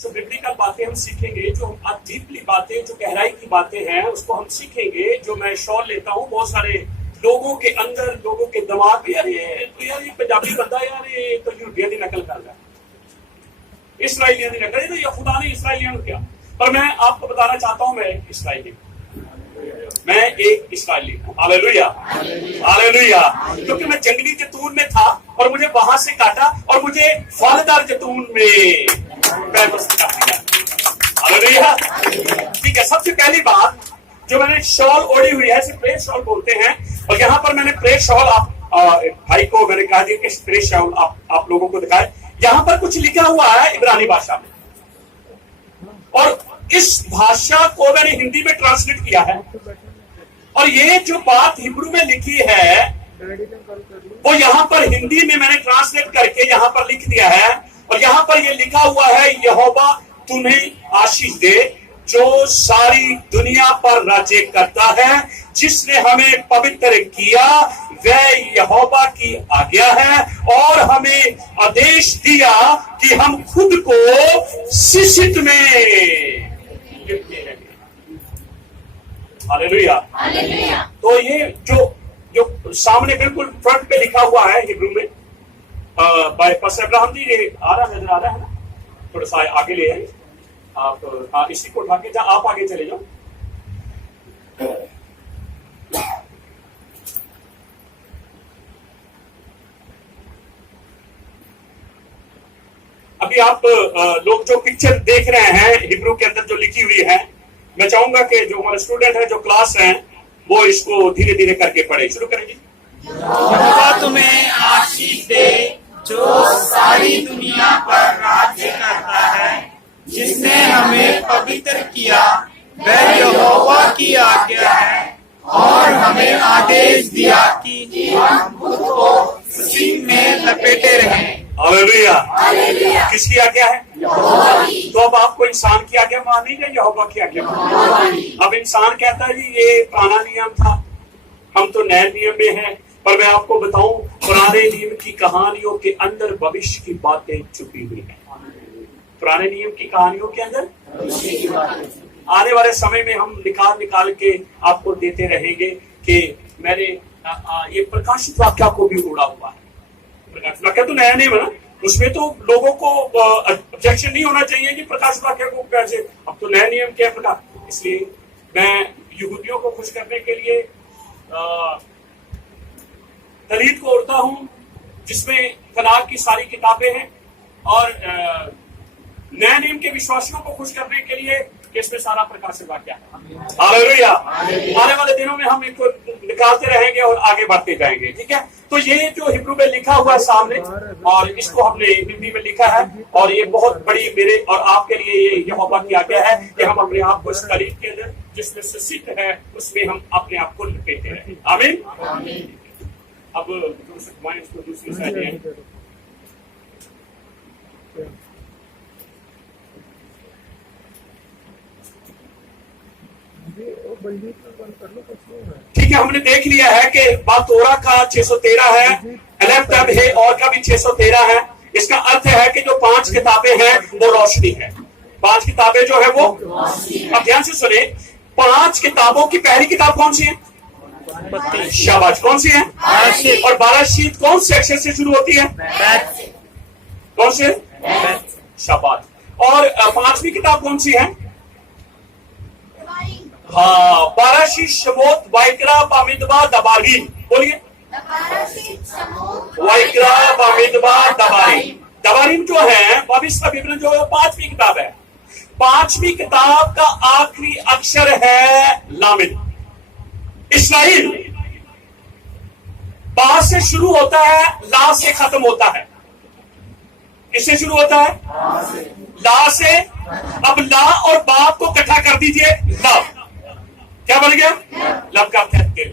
जो बिब्लिकल बातें हम सीखेंगे, जो डीपली बातें, जो गहराई की बातें हैं, उसको हम सीखेंगे। जो मैं शॉल लेता हूँ, बहुत सारे लोगों के अंदर, लोगों के दिमाग पे, यार ये पंजाबी बंदा, यार ये तो यूरोपियन की नकल कर रहा है, इसराइलियन की नकल, ये खुदा ने इसराइलियन क्या। पर मैं आपको बताना चाहता हूँ, मैं एक इसराइली हूँ। Hallelujah, hallelujah. क्योंकि मैं जंगली जैतून में था और मुझे वहां से काटा और मुझे फलदार जैतून में व्यवस्थित कर दिया। हालेलुया। ठीक है, सबसे पहली बात जो मैंने शॉल ओढ़ी हुई है, प्रेयर शॉल बोलते हैं, और यहाँ पर मैंने प्रेयर शॉल भाई को मैंने कहा कि प्रेयर शॉल आप लोगों को दिखाए। यहाँ पर कुछ लिखा हुआ है इब्रानी भाषा में, और इस भाषा को मैंने हिंदी में ट्रांसलेट किया है, और ये जो बात हिब्रू में लिखी है वो यहाँ पर हिंदी में मैंने ट्रांसलेट करके यहाँ पर लिख दिया है। और यहाँ पर ये लिखा हुआ है, यहोवा तुम्हें आशीष दे जो सारी दुनिया पर राज्य करता है, जिसने हमें पवित्र किया वह यहोवा की आज्ञा है, और हमें आदेश दिया कि हम खुद को शिशित में लिपटे रहें। हालेलुया। तो ये जो सामने बिल्कुल फ्रंट पे लिखा हुआ है हिब्रू में, बाय पास्टर अब्राहम जी, ये नजर आ रहा है ना, थोड़ा सा आगे ले आए आप। हाँ, इसी को उठा के आप आगे चले जाओ। अभी आप लोग जो पिक्चर देख रहे हैं हिब्रू के अंदर जो लिखी हुई है, मैं चाहूंगा कि जो हमारे स्टूडेंट है, जो क्लास हैं, वो इसको धीरे धीरे करके पढ़े। शुरू करेंगे। यहोवा तुम्हें आशीष दे जो सारी दुनिया पर राज्य करता है, जिसने हमें पवित्र किया वह यहोवा की आज्ञा है, और हमें आदेश दिया कि हम खुद को उसी में लपेटे रहें। हालेलुया। किसकी आज्ञा है? तो अब आपको इंसान की आज्ञा माननी है, यहोवा की आज्ञा माननी? अब इंसान कहता है जी ये पुराना नियम था, हम तो नए नियम में हैं। पर मैं आपको बताऊं, पुराने नियम की कहानियों के अंदर भविष्य की बातें छुपी हुई है। पुराने नियम की कहानियों के अंदर आने वाले समय में हम निकाल के आपको देते रहेंगे कि मैंने ये प्रकाशित वाक्य को भी उड़ा हुआ है। प्रकाशित वाक्य तो नया नहीं बना, उसमें तो लोगों को ऑब्जेक्शन नहीं होना चाहिए कि प्रकाशित वाक्य को कैसे, अब तो नया नियम क्या प्रकार। इसलिए मैं यहूदियों को खुश करने के लिए दलीत को उड़ता हूं, जिसमें तलाक की सारी किताबें हैं, और नए नियम के विश्वासियों को खुश करने के लिए इसमें सारा प्रकाशित वाक्य है। हालेलुया। आने वाले दिनों में हम इनको निकालते रहेंगे और आगे बढ़ते जाएंगे। ठीक है, तो ये जो हिब्रू में लिखा हुआ है सामने, और इसको हमने हिंदी में लिखा है, और ये बहुत बड़ी मेरे और आपके लिए ये यहोवा की आज्ञा है कि हम अपने आप को इस कलीब के अंदर जिसमें शिशित है उसमें हम अपने आप को लपेटे रहें। आमीन। अब इसको दूसरी साइड ठीक है, हमने देख लिया है कि बातोरा का 613 है, एलेफ है और का भी 613 है। इसका अर्थ है कि जो 5 किताबें हैं वो रोशनी है। 5 किताबें जो है वो, अब ध्यान से सुने, 5 किताबों की पहली किताब कौन सी है? शाबाश। कौन सी है? और 12 शीत कौन से अक्षर से शुरू होती है? कौन से? शाबाश। और 5वीं किताब कौन सी है? हाँ, 12 शीत शमोत वाइकरा बामिदबा दबारीम। बोलिए, वाइकरा बामिदबा दबारीम। दबारीम जो है भविष्य का विवरण जो है 5वीं किताब है। 5वीं किताब का आखिरी अक्षर है लामिद। इस्राइल बा से शुरू होता है, ला से खत्म होता है। किससे शुरू होता है? ला से। अब ला और बा को इकट्ठा कर दीजिए, लव। क्या बन गया? लव का अर्थ है।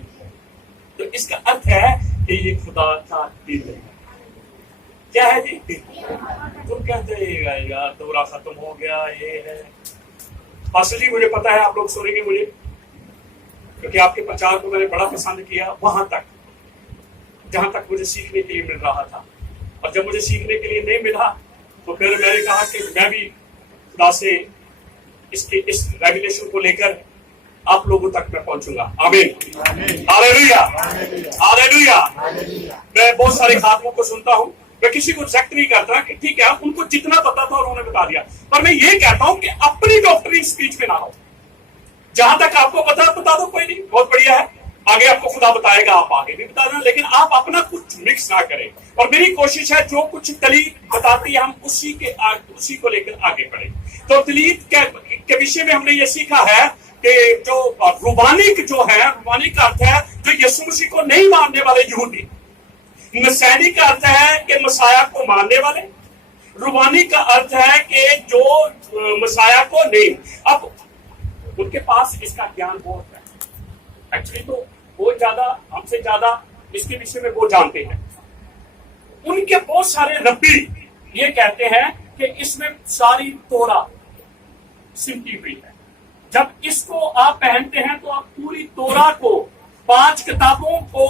तो इसका अर्थ है कि ये खुदा का दिल है। क्या है जी? तुम कहते यार दौरा खत्म हो गया, ये है। पास्टर जी मुझे पता है आप लोग सुनेंगे मुझे, क्योंकि आपके प्रचार को मैंने बड़ा पसंद किया, वहां तक जहां तक मुझे सीखने के लिए मिल रहा था। और जब मुझे सीखने के लिए नहीं मिला तो फिर मैंने कहा कि मैं भी खुदा से इसके इस रेवलेशन को लेकर आप लोगों तक मैं पहुंचूंगा। आमीन, हालेलुया, हालेलुया। मैं बहुत सारे खातमों को सुनता हूं, मैं किसी को रिजेक्ट नहीं करता कि ठीक है उनको जितना पता था उन्होंने बता दिया, पर मैं ये कहता हूं कि अपनी डॉक्टरी स्पीच में ना हो। जहां तक आपको पता बता दो, कोई नहीं, बहुत बढ़िया है, आगे आपको खुदा बताएगा, आप आगे भी बता देना, लेकिन आप अपना कुछ मिक्स ना करें। और मेरी कोशिश है जो कुछ तलीत बताती है हम उसी को लेकर आगे बढ़े। तो तलीत के विषय में हमने ये सीखा है कि जो रूबानिक जो है, रूबानिक का अर्थ है जो यीशु मसीह को नहीं मानने वाले यहूदी। मसीही का अर्थ है कि मसाया को मानने वाले। रूबानी का अर्थ है कि जो मसाया को नहीं। अब उनके पास इसका ज्ञान बहुत है, एक्चुअली तो बहुत ज्यादा, हमसे ज्यादा इसके विषय में वो जानते हैं। उनके बहुत सारे रब्बी ये कहते हैं कि इसमें सारी तोरा सिमटी हुई है। जब इसको आप पहनते हैं तो आप पूरी तोरा को, 5 किताबों को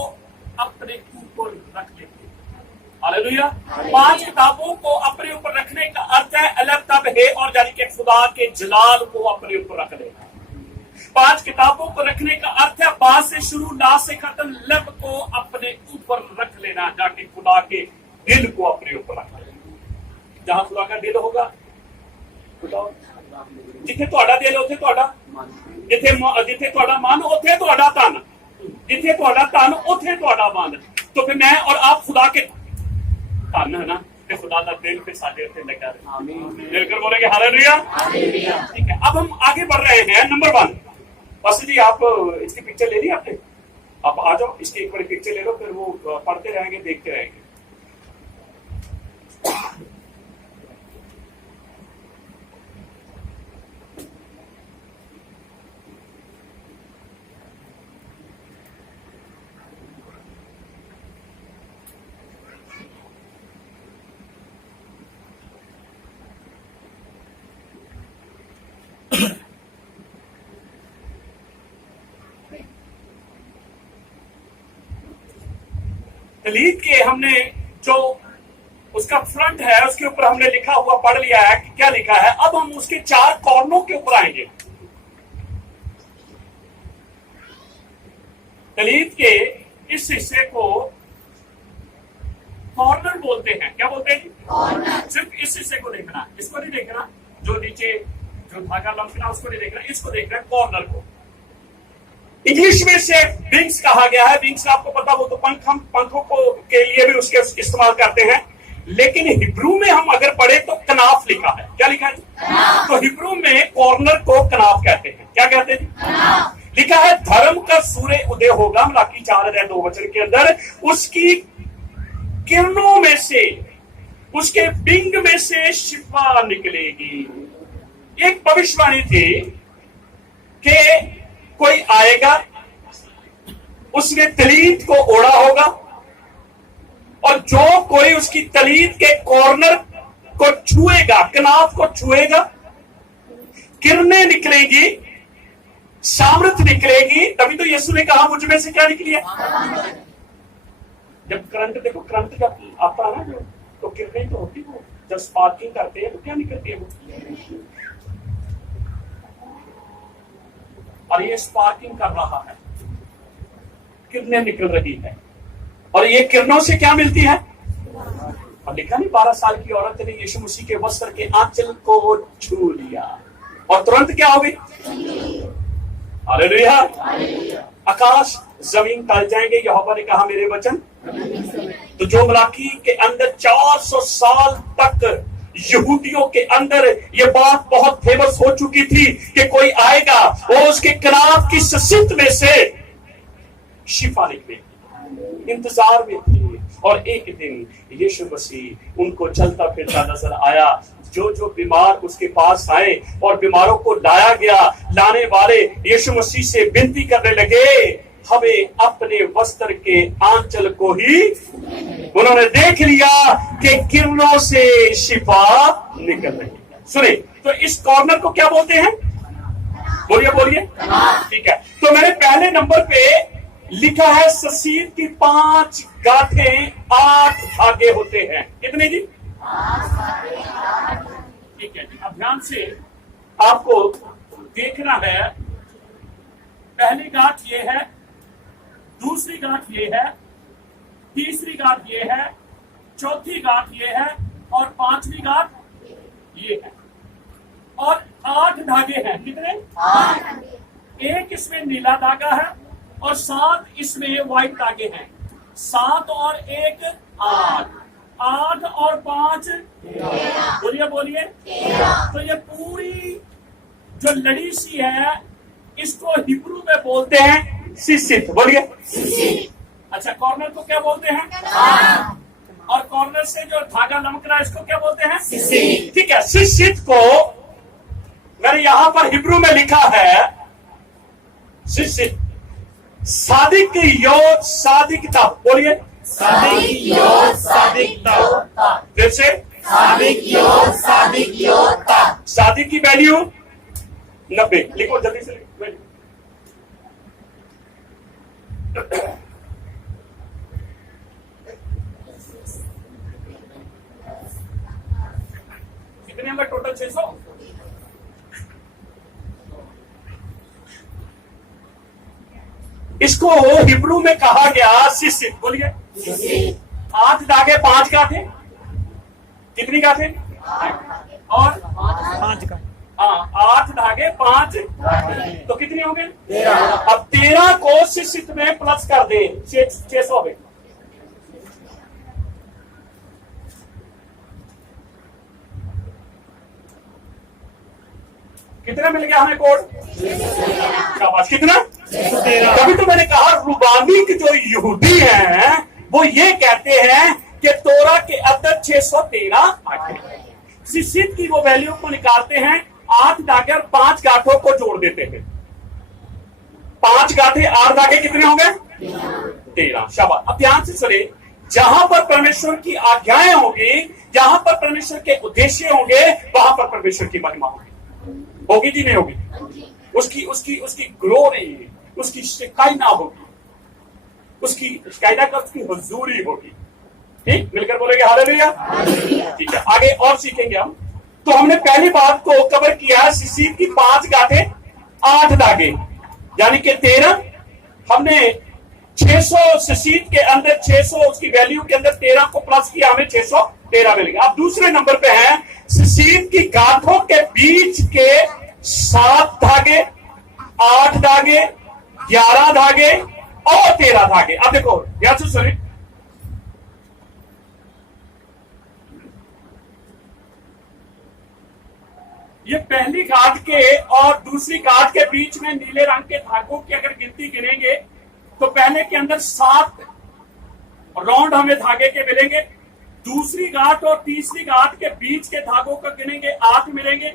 अपने ऊपर रख लेते हैं। हालेलुया। 5 किताबों को अपने ऊपर रखने का अर्थ है अलग तब है, और यानी कि खुदा के जलाल को अपने ऊपर रख लेना। 5 किताबों को रखने का अर्थ है बा से शुरू ला से खत्म लब को अपने ऊपर रख लेना, जाके खुदा के दिल को अपने ऊपर रख लेना। जहां खुदा का दिल होगा, खुदा जिथे ਤੁਹਾਡਾ दिल उथे ਤੁਹਾਡਾ, जिथे ਤੁਹਾਡਾ मन उथे ਤੁਹਾਡਾ तन, जिथे ਤੁਹਾਡਾ तन उथे ਤੁਹਾਡਾ मन। तो फिर मैं और आप खुदा के तन है ना, खुदा का दिल पे साडे उते लगा रहे। मिलकर बोलेंगे हालेलुया। ठीक है, अब हम आगे बढ़ रहे हैं। नंबर 1, बस जी आप इसकी पिक्चर ले ली आपने, आप आ जाओ, इसकी एक बड़ी पिक्चर ले लो, फिर वो पढ़ते रहेंगे, देखते रहेंगे। तलीत के हमने जो उसका फ्रंट है उसके ऊपर हमने लिखा हुआ पढ़ लिया है कि क्या लिखा है। अब हम उसके 4 कॉर्नरों के ऊपर आएंगे। तलीत के इस हिस्से को कॉर्नर बोलते हैं। क्या बोलते हैं? कॉर्नर। सिर्फ इस हिस्से को देखना, इसको नहीं देखना, जो नीचे जो धागा लमकना उसको नहीं देखना, इसको देखना, कॉर्नर को। इंग्लिश में से विंग्स कहा गया है। विंग्स आपको पता हो तो पंख, हम पंखों को के लिए भी उसके इस्तेमाल करते हैं, लेकिन हिब्रू में हम अगर पढ़े तो कनाफ लिखा है। क्या लिखा है? तो हिब्रू में कॉर्नर को कनाफ कहते हैं। क्या कहते हैं? लिखा है धर्म का सूर्य उदय होगा, मलाकी 4:2 वचन के अंदर, उसकी किरणों में से, उसके बिंग में से शिफा निकलेगी। एक भविष्यवाणी थी कि कोई आएगा, उसने तलीत को ओढ़ा होगा, और जो कोई उसकी तलीत के कॉर्नर को छुएगा, कनाफ को छुएगा, किरणें निकलेगी, सामर्थ निकलेगी। तभी तो यीशु ने कहा मुझ में से क्या निकली है। जब करंट, देखो करंट जब आता है ना जो, तो किरणें तो होती है, जब स्पार्किंग करते हैं तो क्या निकलती है वो, और ये स्पार्किंग कर रहा है, किरणें निकल रही है, और ये किरणों से क्या मिलती है। और लिखा नहीं 12 साल की औरत ने यीशु मसीह के वस्त्र के आंचल को छू लिया और तुरंत क्या हो गई। हालेलुया। आकाश जमीन टल जाएंगे, यहोवा ने कहा मेरे वचन। तो जो मलाकी के अंदर 400 साल तक यहूदियों के अंदर ये बात बहुत फेमस हो चुकी थी कि कोई आएगा, वो उसके कनाफ की ससित में से शिफा निकलेगी। इंतजार में थी, और एक दिन यीशु मसीह उनको चलता फिरता नजर आया। जो जो बीमार उसके पास आए और बीमारों को लाया गया, लाने वाले यीशु मसीह से विनती करने लगे, हमें अपने वस्त्र के आंचल को ही। उन्होंने देख लिया कि किरणों से शिफा निकल रही है। सुने, तो इस कॉर्नर को क्या बोलते हैं? बोलिए बोलिए। ठीक है, तो मैंने पहले नंबर पे लिखा है ससीर की 5 गांठें, 8 धागे होते हैं। कितने जी? ठीक है जी। अभियान से आपको देखना है। पहली गांठ ये है, दूसरी गांठ ये है, तीसरी गांठ ये है, चौथी गांठ ये है और पांचवी गांठ ये है। और 8 धागे हैं। कितने? 8। एक इसमें नीला धागा है और 7 इसमें व्हाइट धागे हैं। 7 और 1 8, 8 और 5 बोलिए बोलिए। तो ये पूरी जो लड़ी सी है इसको हिब्रू में बोलते हैं सिसित। बोलिए। अच्छा, कॉर्नर को क्या बोलते हैं? और कॉर्नर से जो धागा लमक रहा है इसको क्या बोलते हैं? सिसित। ठीक है, सिसित को मैंने यहां पर हिब्रू में लिखा है सिसित। सादिक योद सादिक ताव। बोलिए। सादिक योद सादिक ताव। फिर से सादिक योद सादिक योद ताव। सादिक की वैल्यू 90। लिखो जल्दी से। कितने होंगे टोटल? 600। इसको हिब्रू में कहा गया सिसित। बोलिए। 8 धागे 5 गांठें। कितनी गांठें? और 5 का। हाँ, 8 धागे 5 तो कितने होंगे? 13। अब 13 को सिसित में प्लस कर दे 600 में। कितना मिल गया हमें कोड? शाबाश। कितना? 613। तभी तो मैंने कहा रूबानिक जो यहूदी हैं वो ये कहते हैं कि तोरा के अंदर 613 आटे। सिसित की वो वैल्यू को निकालते हैं, 8 धागे और 5 गांठों को जोड़ देते हैं। 5 गांठे 8 धागे कितने होंगे? 13। शाबाश। अब ध्यान से सुने, जहां पर परमेश्वर की आज्ञाएं होंगी, जहां पर परमेश्वर के उद्देश्य होंगे, वहां पर परमेश्वर की महिमा होगी। होगी कि नहीं होगी? उसकी उसकी उसकी ग्लोरी, उसकी शिकायना होगी, उसकी शिकायना का उसकी हुजूरी होगी। ठीक, मिलकर बोलेंगे हालेलुया। ठीक है, आगे और सीखेंगे हम। तो हमने पहली बात को कवर किया, सिसित की 5 गांठें 8 धागे यानी कि 13। हमने 600 सिसित के अंदर 600 उसकी वैल्यू के अंदर 13 को प्लस किया, हमें 613 मिल गया। अब दूसरे नंबर पे है सिसित की गांठों के बीच के 7 धागे, 8 धागे, 11 धागे और 13 धागे। अब देखो ध्यान से सुनिए, ये पहली गांठ के और दूसरी गांठ के बीच में नीले रंग के धागों की अगर गिनती गिनेंगे तो पहले के अंदर 7 राउंड हमें धागे के मिलेंगे। दूसरी गांठ और तीसरी गांठ के बीच के धागों को गिनेंगे 8 मिलेंगे।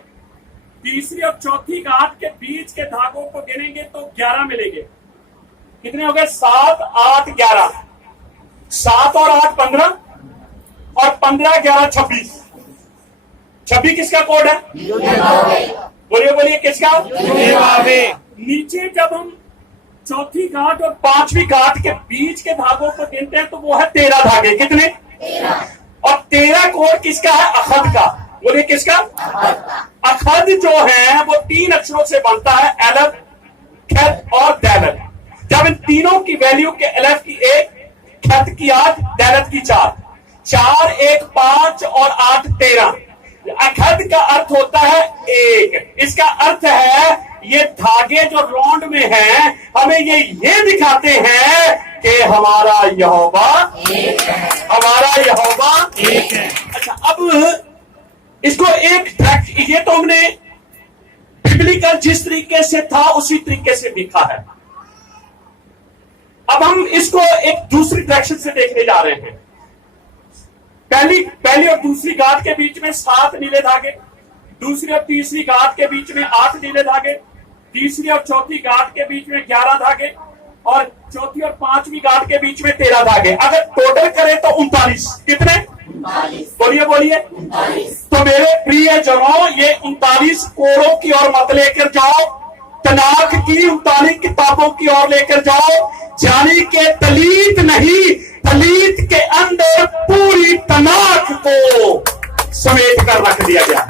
तीसरी और चौथी गांठ के बीच के धागों को गिनेंगे तो 11 मिलेंगे। कितने हो गए? 7 8 11। 7 और 8 15 और 15 11 26। 26 किसका कोड है? बोलिए बोलिए किसका? नीचे जब हम चौथी गांठ और 5वीं गांठ के बीच के धागों को गिनते हैं तो वो है 13 धागे। कितने? 13। और 13 कोड किसका है? अखद का। बोलिए किसका? अखद जो है वो 3 अक्षरों से बनता है, अलफ, खत और दैलत। जब इन तीनों की वैल्यू के अलफ की 1, खत की 8, दैलत की 4, 4 1 5 और 8 13। अखद का अर्थ होता है 1। इसका अर्थ है ये धागे जो राउंड में हैं हमें ये दिखाते हैं कि हमारा यहोवा एक है। हमारा यहोवा एक है। अच्छा, अब इसको एक ये तो हमने बिब्लिकल जिस तरीके से था उसी तरीके से दिखा है। अब हम इसको एक दूसरी डायरेक्शन से देखने जा रहे हैं। पहली और दूसरी गांठ के बीच में 7 नीले धागे, दूसरी और तीसरी गांठ के बीच में 8 नीले धागे, तीसरी और चौथी गांठ के बीच में 11 धागे और चौथी और 5वीं गांठ के बीच में 13 धागे। अगर टोटल करें तो 39। कितने? 39। बोलिए बोलिए। 39। तो मेरे प्रिय जनों, ये 39 कोड़ों की ओर मत लेकर जाओ, तनाक की 39 किताबों की ओर लेकर जाओ। यानी के तलीत नहीं, तलीत के अंदर पूरी तनाक को समेट कर रख दिया गया।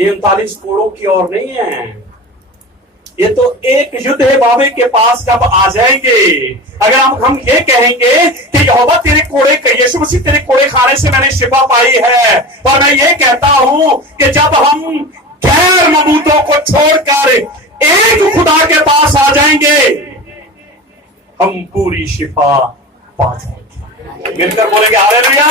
ये 39 कोड़ों की ओर नहीं है, ये तो एक युद्ध है बाबे के पास जब आ जाएंगे। अगर हम ये कहेंगे कि यहोवा तेरे कोड़े, यीशु मसीह तेरे कोड़े खाने से मैंने शिफा पाई है, और मैं ये कहता हूं कि जब हम गैर मबूतों को छोड़कर एक खुदा के पास आ जाएंगे, हम पूरी शिफा पा जाएंगे। मिलकर बोलेंगे हालेलुया।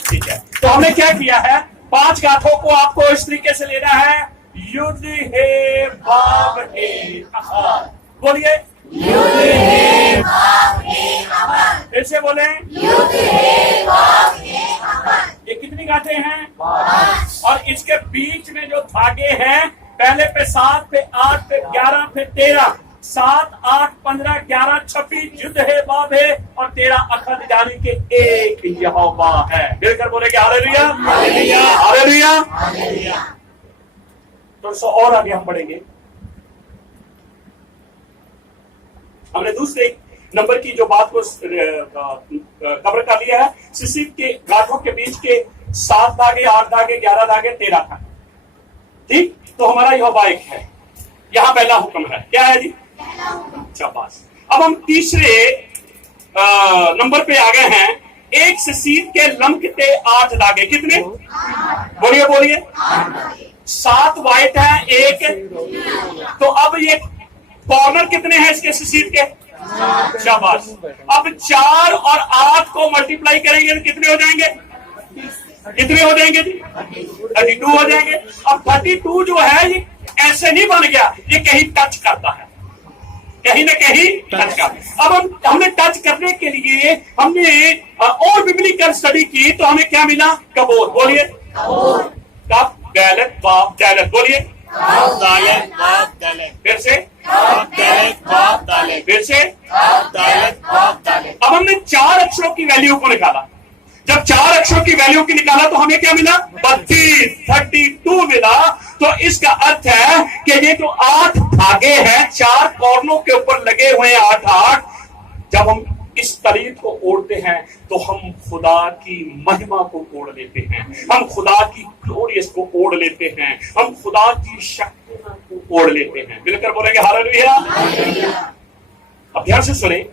ठीक है, तो हमने क्या किया है, 5 गांठों को आपको इस तरीके से लेना है। युद्ध है भाव है अखार, बोलिए युद्ध है भाव है अमर, फिर से बोले युद्ध है भाव है अमर। ये कितनी गांठें हैं? 5। और इसके बीच में जो धागे हैं, पहले पे 7, पे 8, पे 11, पे 13, 7, 8, 15, 11, 26 युद्ध है बाब है, और 13 अखद यानी कि एक यहोवा है। मिलकर बोलेंगे हालेलुया हालेलुया हालेलुया। हालेलुया। थोड़ा सा और आगे हम बढ़ेंगे। हमने दूसरे नंबर की जो बात को कवर कर लिया है, सिसिफ के गांठों के बीच के 7 धागे, 8 धागे, 11 धागे, 13 धागे। ठीक, तो हमारा यहोवा एक है। यहां पहला हुक्म है, क्या है जी? शाबाश। अब हम तीसरे नंबर पे आ गए हैं। एक सिसिफ के लमकते 8 धागे, कितने? बोलिए बोलिए। 7 व्हाइट है, एक, तो अब ये कॉर्नर कितने हैं इसके सिसिफ के? शाबाश। अब 4 और 8 को मल्टीप्लाई करेंगे तो कितने हो जाएंगे? कितने हो जाएंगे जी? 32 हो जाएंगे। अब 32 जो है ये ऐसे नहीं बन गया, ये कहीं टच करता है, कहीं ना कहीं टच करता। अब हमने टच करने के लिए हमने और बिब्लिकल स्टडी की, तो हमें क्या मिला? कबोर। बोलिए कब दालत बाप दालत, बोलिए दालत बाप दालत, फिर से दालत बाप दालत, फिर से। दालत बाप दालत। अब हमने 4 अक्षरों की वैल्यू को निकाला। जब 4 अक्षरों की वैल्यू की निकाला तो हमें क्या मिला? 32 मिला। तो इसका अर्थ है कि ये जो 8 धागे हैं, 4 कॉर्नों के ऊपर लगे हुए हैं 8, जब हम इस तलीत को ओढ़ते हैं तो हम खुदा की महिमा को ओढ़ लेते हैं, हम खुदा की ग्लोरियस को ओढ़ लेते हैं, हम खुदा की शक्ति को ओढ़ लेते हैं। मिलकर बोलेंगे हालेलुया। अब ध्यान से सुने,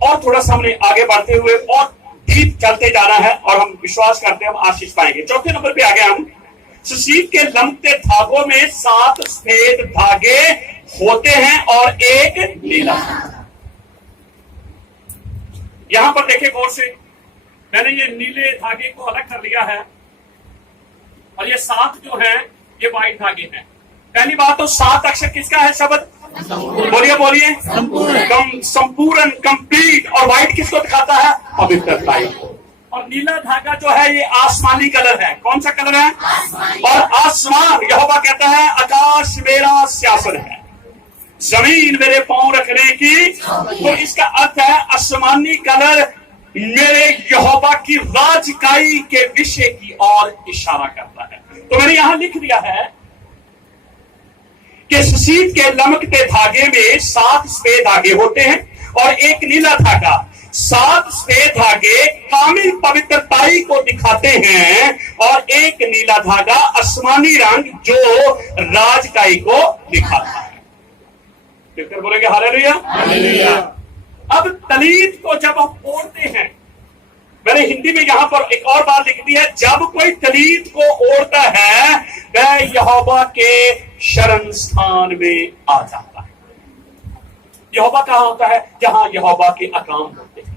और थोड़ा सा हमने आगे बढ़ते हुए और डीप चलते जाना है, और हम विश्वास करते हैं हम आशीष पाएंगे। चौथे नंबर पे आ गए हम। सिसिफ के लमकते धागों में 7 सफेद धागे होते हैं और एक नीला। यहां पर देखे गौर से, मैंने ये नीले धागे को अलग कर लिया है, और ये 7 जो है ये व्हाइट धागे हैं। पहली बात तो 7 अक्षर किसका है शब्द? बोलिए बोलिए संपूर्ण, कंप्लीट। और व्हाइट किसको दिखाता है? पवित्रताई को। और नीला धागा जो है ये आसमानी कलर है। कौन सा कलर है? और आसमान, यहोवा कहता है आकाश मेरा सिंहासन है, जमीन मेरे पांव रखने की। तो इसका अर्थ है आसमानी कलर मेरे यहोवा की राजकाई के विषय की ओर इशारा करता है। तो मैंने यहां लिख दिया है कि सिसिफ के लमकते धागे में 7 सफेद धागे होते हैं और एक नीला धागा। 7 सफेद धागे कामिल पवित्रताई को दिखाते हैं, और एक नीला धागा आसमानी रंग जो राजकाई को दिखाता है। फिर बोलेंगे हालेलुया हालेलुया। अब तलीत को जब हम ओढ़ते हैं, मैंने हिंदी में यहां पर एक और बात लिख दी है, जब कोई तलीत को ओढ़ता है वह यहोवा के शरण स्थान में आ जाता है। यहोवा कहां होता है? जहां यहोवा के अकाम होते हैं।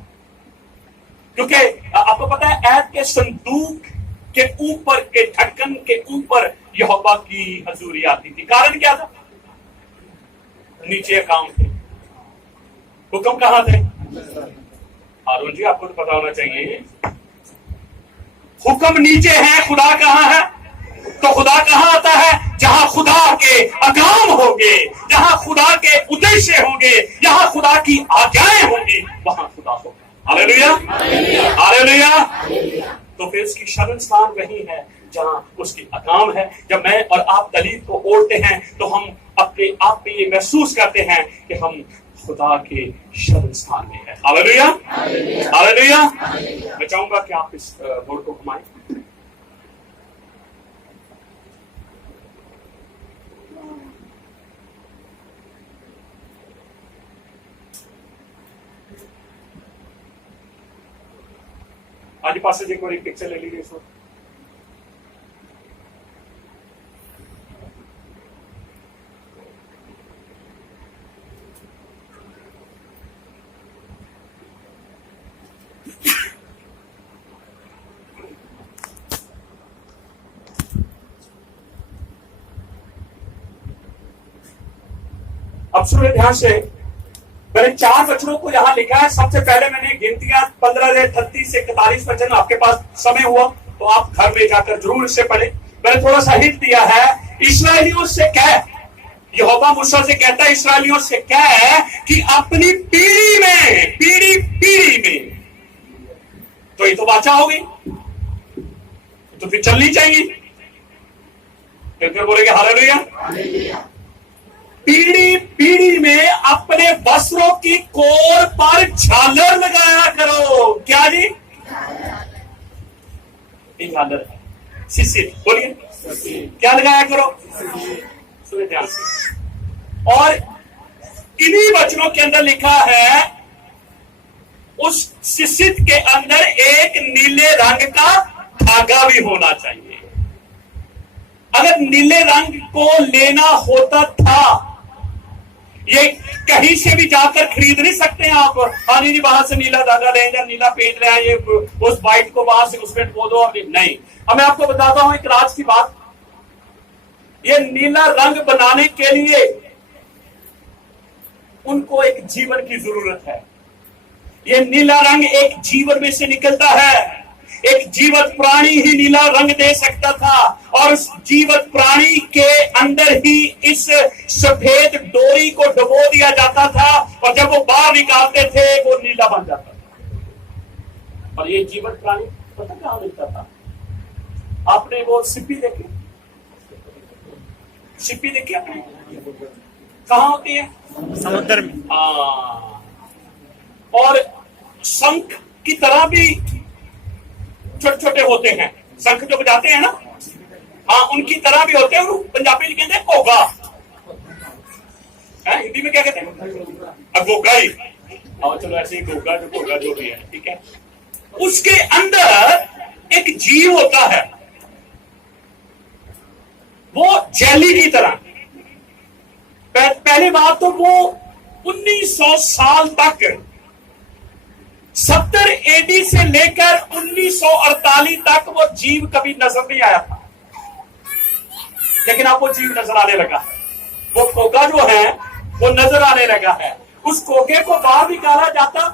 क्योंकि आपको पता है ऐद के संदूक के ऊपर के ढक्कन के ऊपर यहोवा की हजूरी आती थी। कारण क्या था? नीचे अकाउंट थे, हुक्म कहां थे? हारून जी आपको तो पता होना चाहिए, हुक्म नीचे है, खुदा कहां है? तो खुदा कहां आता है? जहां खुदा के अकाम होंगे, जहां खुदा के उद्देश्य होंगे, जहां खुदा की आज्ञाएं होंगी, वहां खुदा होगा। Hallelujah hallelujah. तो फिर उसकी शरण स्थान वही है जहां उसकी अकाम है। जब मैं और आप तलीत को ओढ़ते हैं तो हम अपने आप में ये महसूस करते हैं कि हम खुदा के शरण स्थान में है। Hallelujah hallelujah. मैं चाहूंगा कि आप इस बोर्ड को घुमाएं। आज पास एक बार एक पिक्चर ले लीजिए इसको। अब सुनिए ध्यान से, मैंने 4 वचनों को यहां लिखा है। सबसे पहले मैंने गिनतियां 15 से 36 से 41 वचन, आपके पास समय हुआ तो आप घर में जाकर जरूर इससे पढ़े। मैंने थोड़ा सा हिंट दिया है। इस्राएलियों से कह, यहोवा मूसा से कहता है इस्राएलियों से कह कि अपनी पीढ़ी में, पीढ़ी में, तो ये तो वाचा होगी, तो फिर चलनी चाहिए। फिर बोलेंगे हालेलुया। पीढ़ी में अपने वस्त्रों की कोर पर झालर लगाया करो। क्या जी? ये झालर है, शिशिर, बोलिए क्या लगाया करो? सुनिए ध्यान से। और इन्हीं वचनों के अंदर लिखा है उस शिशिर के अंदर एक नीले रंग का धागा भी होना चाहिए। अगर नीले रंग को लेना होता था, ये कहीं से भी जाकर खरीद नहीं सकते हैं आप। हाँ नहीं, बाहर से नीला धागा ले या नीला पेंट ले आए, उस वाइट को बाहर से उसमें धो दो। नहीं, अब मैं आपको बताता हूं एक राज की बात। ये नीला रंग बनाने के लिए उनको एक जीवन की जरूरत है। ये नीला रंग एक जीवन में से निकलता है। एक जीवित प्राणी ही नीला रंग दे सकता था, और उस जीवित प्राणी के अंदर ही इस सफेद डोरी को डुबो दिया जाता था, और जब वो बाहर निकालते थे वो नीला बन जाता था। और ये जीवित प्राणी पता कहां मिलता था? आपने वो सिप्पी देखी? सिप्पी देखी आपने? कहां होती है? समुद्र में। और शंख की तरह भी छोटे छोटे होते हैं, शंख जो बजाते हैं ना, हाँ उनकी तरह भी होते हैं। पंजाबी में कहते हैं गोगा, हिंदी में क्या कहते हैं? गोगा ही। चलो ऐसे ही गोगा जो भी है, ठीक है। उसके अंदर एक जीव होता है, वो जेली की तरह। पहली बात तो वो 1900 साल तक, 70 एडी से लेकर 1948 तक वो जीव कभी नजर नहीं आया था, लेकिन अब वो जीव नजर आने लगा है। वो कोका जो है वो नजर आने लगा है। उस कोके को बाहर निकाला जाता,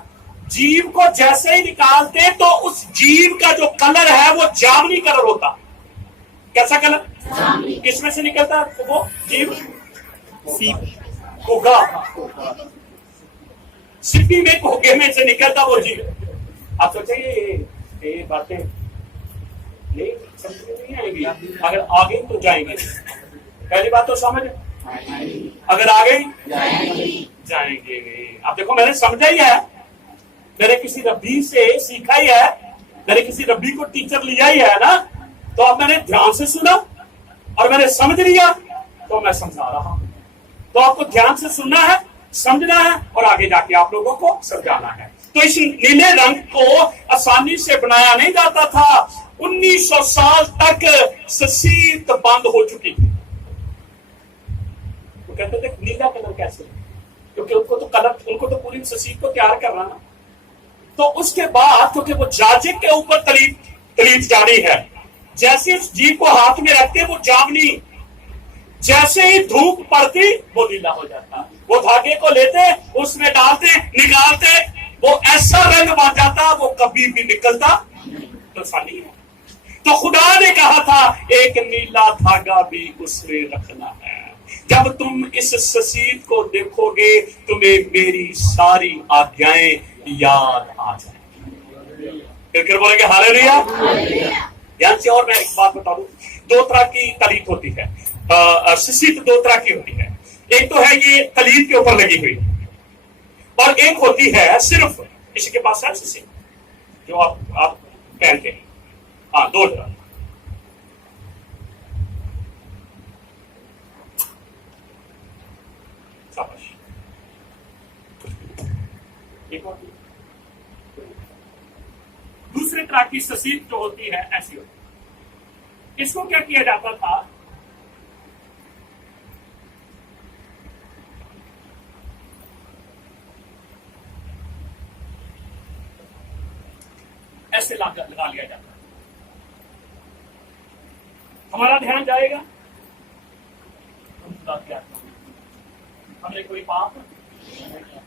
जीव को जैसे ही निकालते तो उस जीव का जो कलर है वो जामुनी कलर होता। कैसा कलर? किसमें से निकलता वो जीव? कोका, सिप्पी में, कोके में से निकलता वो जीव। आप सोचिए ये बातें नहीं समझ में नहीं आएंगी, अगर आगे तो जाएंगे। पहली बात तो समझ, अगर आगे जाएंगे। आप देखो मैंने समझा ही है, मैंने किसी रब्बी से सीखा ही है, मैंने किसी रब्बी को टीचर लिया ही है ना, तो अब मैंने ध्यान से सुना और मैंने समझ लिया तो मैं समझा रहा हूं। तो आपको ध्यान से सुनना है, समझना है और आगे जाके आप लोगों को समझाना है। तो इस नीले रंग को आसानी से बनाया नहीं जाता था। 1900 साल तक ससीत बंद हो चुकी थी। वो कहते थे नीला कलर कैसे, क्योंकि उनको तो पूरी ससीत को तैयार करना ना। तो उसके बाद क्योंकि वो जाजिक के ऊपर तलीत जानी है, जैसे इस जीव को हाथ में रखते वो जामनी, जैसे ही धूप पड़ती वो नीला हो जाता। वो धागे को लेते, उसमें डालते, निकालते, वो ऐसा रंग बन जाता, वो कभी भी निकलता तो फनी है। तो खुदा ने कहा था एक नीला धागा भी उसमें रखना है। जब तुम इस ससीत को देखोगे तुम्हें मेरी सारी आज्ञाएं याद आ जाएंगी। फिर बोलेंगे हालेलुया। ध्यान से। और मैं एक बात बता दूं, 2 तरह की तलीत होती है। ससीत 2 तरह की होती है। एक तो है ये तलीत के ऊपर लगी हुई, और एक होती है सिर्फ, इसके पास है ससीत जो आप पहनते हैं। हाँ, 2 तरह। शाबाश। एक और तरह की ससीत जो होती है ऐसी होती है। इसको क्या किया जाता था, ऐसे लगा लिया जाता है। हमारा ध्यान जाएगा, हम खुदा की आज्ञा में। हमने कोई पाप नहीं किया।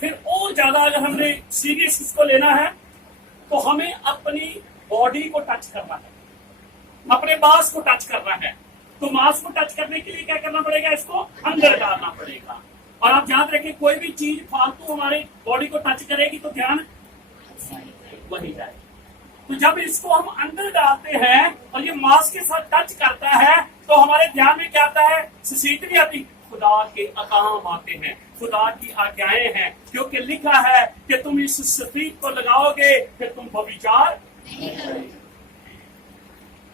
फिर और ज्यादा अगर हमने सीरियस इसको लेना है तो हमें अपनी बॉडी को टच करना है, अपने मांस को टच करना है। तो मांस को टच करने के लिए क्या करना पड़ेगा, इसको अंदर डालना पड़ेगा। और आप याद रखें, कोई भी चीज फालतू हमारे बॉडी को टच करेगी तो ध्यान वही जाएगा। तो जब इसको हम अंदर डालते हैं और ये मांस के साथ टच करता है तो हमारे ध्यान में क्या आता है, ससीट नहीं आती, खुदा के अकाम आते हैं, खुदा की आज्ञाएं हैं। क्योंकि लिखा है कि तुम इस सफीद को लगाओगे फिर तुम व्यभिचार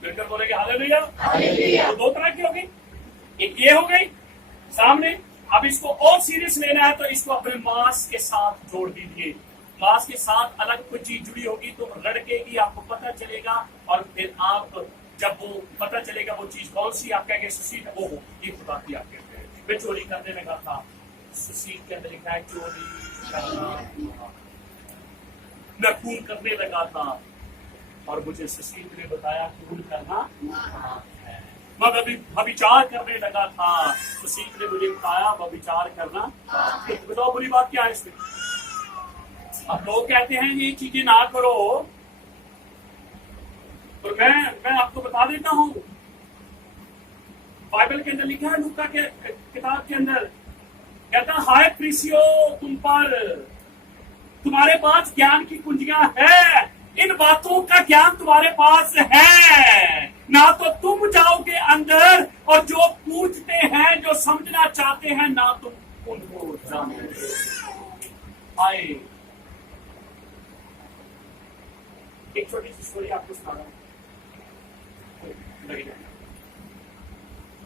मिलकर बोलेगे हालेलुया। तो दो तरह की होगी, एक ये हो गई सामने। अब इसको और सीरियस लेना है तो इसको अपने मांस के साथ जोड़ दीजिए। मांस के साथ अलग कोई चीज जुड़ी होगी तो लड़केगी, आपको पता चलेगा। और फिर आप जब वो पता चलेगा वो चीज कौन सी, आप कहेंगे सुसीत वो हो, ये खुदा की आप कहते हैं। मैं चोरी करने लगा था, सुसीत के अंदर लिखा है चोरी करना। मैं खून करने लगा था और मुझे सुसीत ने बताया खून करना है। मैं व्यभिचार करने लगा था, सुसीत ने मुझे बताया व्यभिचार करना। तो बताओ बुरी बात क्या है इसमें। अब लोग कहते हैं ये चीजें ना करो, और मैं आपको बता देता हूं, बाइबल के अंदर लिखा है, लूका के किताब के अंदर कहता है, हाय प्रीसियो तुम पर, तुम्हारे पास ज्ञान की कुंजियां है, इन बातों का ज्ञान तुम्हारे पास है, ना तो तुम जाओगे अंदर और जो पूछते हैं, जो समझना चाहते हैं, ना तुम उनको जानोगे। आए एक छोटी सी स्टोरी आपको सुना रहा हूं।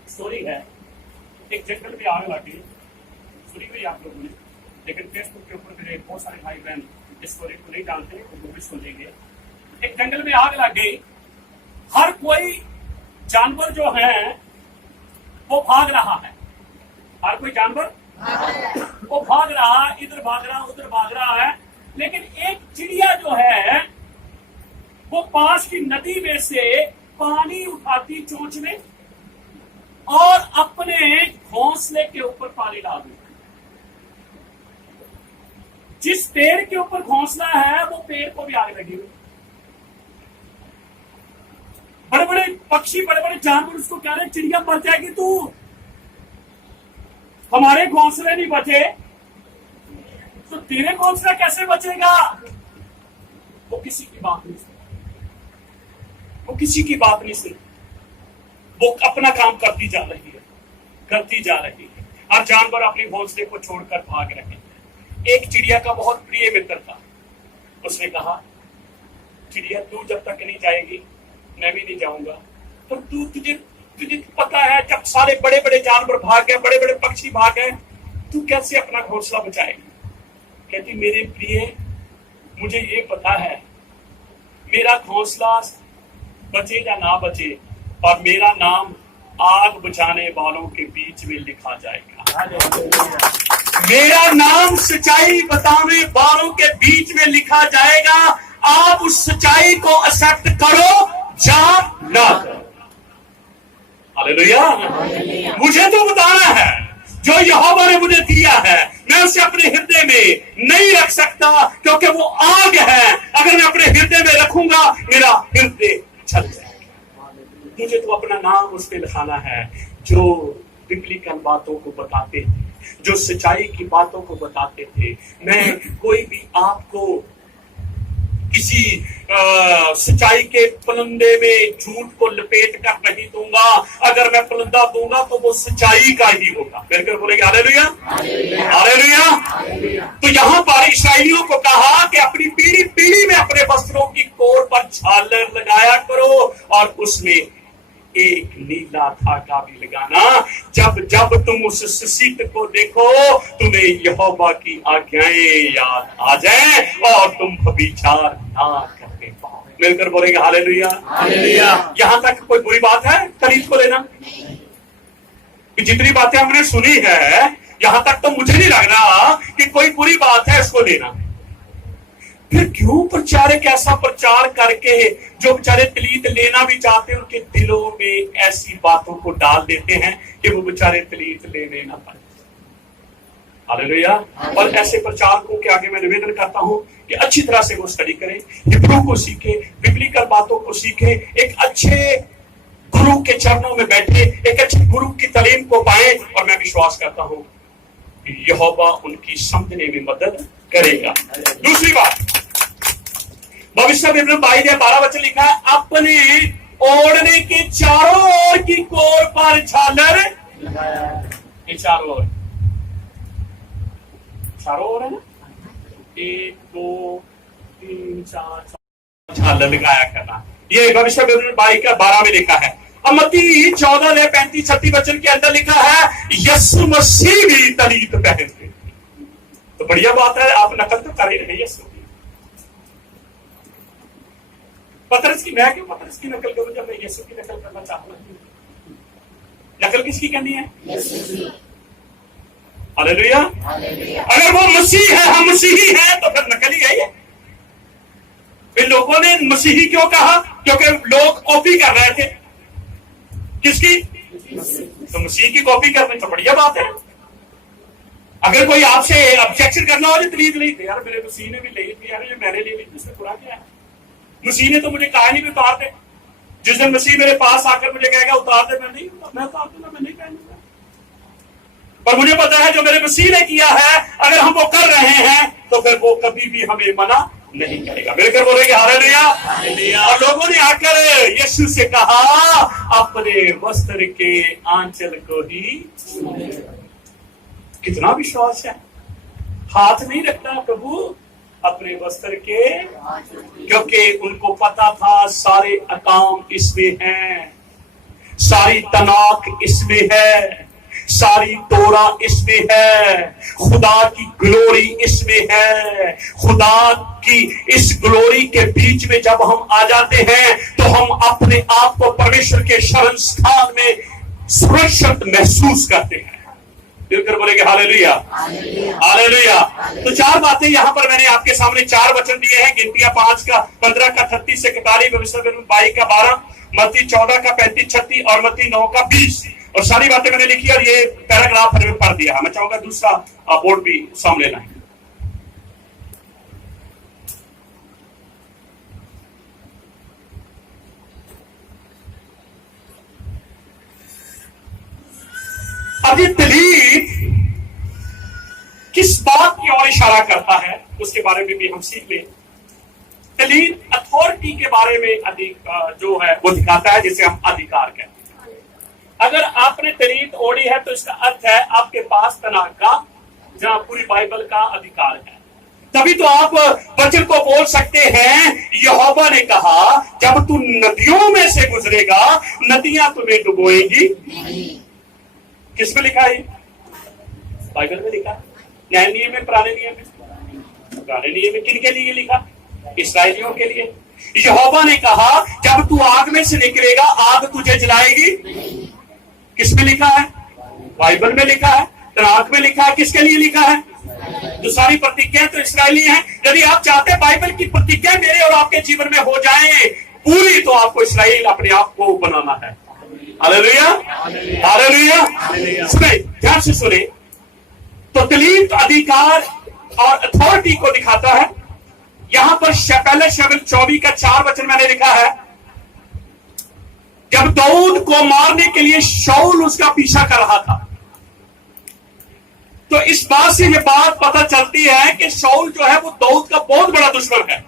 स्टोरी है, एक जंगल में आग लगी, सुनी हुई आप लोगों ने, लेकिन फेसबुक के ऊपर मेरे बहुत सारे भाई बहन इस स्टोरी को नहीं जानते, वो भी सुनेंगे। एक जंगल में आग लग गई, हर कोई जानवर जो है वो भाग रहा है, हर कोई जानवर वो भाग रहा, इधर भाग रहा उधर भाग रहा है। लेकिन एक चिड़िया जो है वो पास की नदी में से पानी उठाती चोंच में और अपने घोंसले के ऊपर पानी डाल देती। जिस पेड़ के ऊपर घोंसला है वो पेड़ को भी आग लगी हुई। बड़े बड़े पक्षी, बड़े बड़े जानवर उसको कह रहे, चिड़िया मर जाएगी तू, हमारे घोंसले नहीं बचे तो तेरे घोंसला कैसे बचेगा। वो किसी की बात नहीं सुनी, वो किसी की बात नहीं सुनी, वो अपना काम करती जा रही है, करती जा रही है, और जानवर अपने घोंसले को छोड़कर भाग रहे हैं। एक चिड़िया का बहुत प्रिय मित्र था, उसने कहा, चिड़िया तू जब तक नहीं जाएगी मैं भी नहीं जाऊंगा। तो तुझे पता है जब सारे बड़े बड़े जानवर भाग गए, बड़े बड़े पक्षी भाग गए, तू कैसे अपना घोंसला बचाएगी। कहती, मेरे प्रिय, मुझे ये पता है मेरा घोंसला बचे या ना बचे, और मेरा नाम आग बुझाने वालों के बीच में लिखा जाएगा। मेरा नाम सच्चाई बताने वालों के बीच में लिखा जाएगा। आप उस सच्चाई को एक्सेप्ट करो या ना करो। हालेलुया। मुझे तो बताना है जो यहोवा ने मुझे दिया है, मैं उसे अपने हृदय में नहीं रख सकता, क्योंकि वो आग है। अगर मैं अपने हृदय में रखूंगा मेरा हृदय जल जाएगा। मुझे तो अपना नाम उस पर लिखाना है जो बिब्लिकल बातों को बताते थे, जो सच्चाई की बातों को बताते थे। मैं कोई भी आपको किसी सच्चाई के पलंदे में झूठ को लपेट कर नहीं दूंगा। अगर मैं पलंदा दूंगा तो वो सच्चाई का ही होगा। मिलकर बोलेंगे हालेलुया, हालेलुया। तो यहाँ पर इस्राएलियों को कहा कि अपनी पीढ़ी पीढ़ी में अपने वस्त्रों की कोर पर झालर लगाया करो और उसमें एक नीला धागा भी लगाना। जब जब तुम उस सीट को देखो तुम्हें यहोवा की आज्ञाएं याद आ जाए और तुम व्यभिचार ना करने पाओ। मिलकर बोलेंगे हालेलुया। हालेलुया। यहां तक कोई बुरी बात है तलीत को लेना? जितनी बातें हमने सुनी है यहां तक तो मुझे नहीं लग रहा कि कोई बुरी बात है इसको लेना। फिर क्यों प्रचारक ऐसा प्रचार करके जो बेचारे तलीत लेना भी चाहते हैं उनके दिलों में ऐसी बातों को डाल देते हैं कि वो बेचारे तलीत लेने ना पाए। हालेलुया। और ऐसे प्रचारकों के आगे मैं निवेदन करता हूं कि अच्छी तरह से वो स्टडी करें, हिब्रू को सीखे, बिब्लिकल बातों को सीखे, एक अच्छे गुरु के चरणों में बैठे, एक अच्छे गुरु की तालीम को पाए। और मैं विश्वास करता हूं कि यहोवा उनकी समझने में मदद करेगा। दूसरी बात, भविष्य में 22:12 वचन लिखा है, अपने ओढ़ने के चारों ओर की कोर पर झालर, ये चारों ओर है ना, 1 2 3 4 झालर लगाया करना। ये भविष्य में 22:12 में लिखा है। अब मत्ती 14:35-36 वचन के अंदर लिखा है, यीशु मसीह भी तलीत पहनते। तो बढ़िया बात है, आप नकल तो कर ही रहे यीशु की। पतरस की, मैं क्यों पतरस की नकल करूं जब मैं यीशु की नकल करना चाहता हूं? नकल किसकी करनी है? हालेलुया। अगर वो मसीह है, हम मसीही हैं, तो फिर नकल ही है ये। फिर लोगों ने मसीही क्यों कहा? क्योंकि लोग कॉपी कर रहे थे। किसकी? तो मसीह की कॉपी करनी तो बढ़िया बात है। अगर कोई आपसे ऑब्जेक्शन करना हो तो ली यार मेरे मसीह ने भी ली थी, यार ये मैंने ली थी, उसमें बुरा क्या है? मसीह ने तो मुझे कहा नहीं भी उतार दे। जिस दिन मसीह मेरे पास आकर मुझे कहेगा उतार दे, मैं उतार दूंगा, मैं नहीं पहनूंगा। पर मुझे पता है जो मेरे मसीह ने किया है, अगर हम वो कर रहे हैं तो फिर वो कभी भी हमें मना नहीं करेगा। मिलकर बोलेंगे हालेलुया। और लोगों ने आकर यीशु से कहा, अपने वस्त्र के आंचल को ही। कितना विश्वास है, हाथ नहीं रखना प्रभु अपने वस्त्र के, क्योंकि उनको पता था सारे अकाम इसमें हैं, सारी तनाक इसमें है, सारी तोरा इसमें है, खुदा की ग्लोरी इसमें है। खुदा की इस ग्लोरी के बीच में जब हम आ जाते हैं तो हम अपने आप को परमेश्वर के शरण स्थान में सुरक्षित महसूस करते हैं। मिलकर बोलेंगे हालेलुया। हालेलुया। तो 4 बातें यहां पर मैंने आपके सामने 4 वचन दिए हैं। गिनतियां 5 का 15 का 38 से 41, भविष्य 22 का 12, मत्ती 14 का 35-36 और मत्ती 9 का 20। और सारी बातें मैंने लिखी और ये पैराग्राफ मैंने पढ़ दिया। मैं चाहूंगा दूसरा बोर्ड भी सामने लाएं। अब ये तलीत किस बात की ओर इशारा करता है उसके बारे में भी हम सीख लें। तलीत अथॉरिटी के बारे में अधिक जो है वो दिखाता है, जिसे हम अधिकार कहते हैं। अगर आपने तलीत ओढ़ी है तो इसका अर्थ है आपके पास तनाक का, जहां पूरी बाइबल का अधिकार है। तभी तो आप वचन को बोल सकते हैं, यहोवा ने कहा जब तू नदियों में से गुजरेगा नदियां तुम्हें डुबोएंगी। किस में लिखा है? बाइबल में लिखा। नए नियम में, पुराने नियम में? पुराने नियम में। किन के लिए लिखा? इस्राएलियों के लिए। यहोवा ने कहा जब तू आग में से निकलेगा आग तुझे जलाएगी। किस में लिखा है? बाइबल में लिखा है, तनाक में लिखा है। किसके लिए लिखा है? जो सारी प्रतिज्ञाएं तो इस्राएली हैं। यदि आप चाहते हैं बाइबल की प्रतिज्ञाएं मेरे और आपके जीवन में हो जाएं पूरी, तो आपको इस्राएल अपने आप को बनाना है। हालेलुया। हालेलुया। सुने, ध्यान से सुने। तो तलीत अधिकार और अथॉरिटी को दिखाता है। यहां पर पहले शमूएल 24 का 4 वचन मैंने लिखा है, जब दाऊद को मारने के लिए शाऊल उसका पीछा कर रहा था, तो इस बात से यह बात पता चलती है कि शाऊल जो है वो दाऊद का बहुत बड़ा दुश्मन है,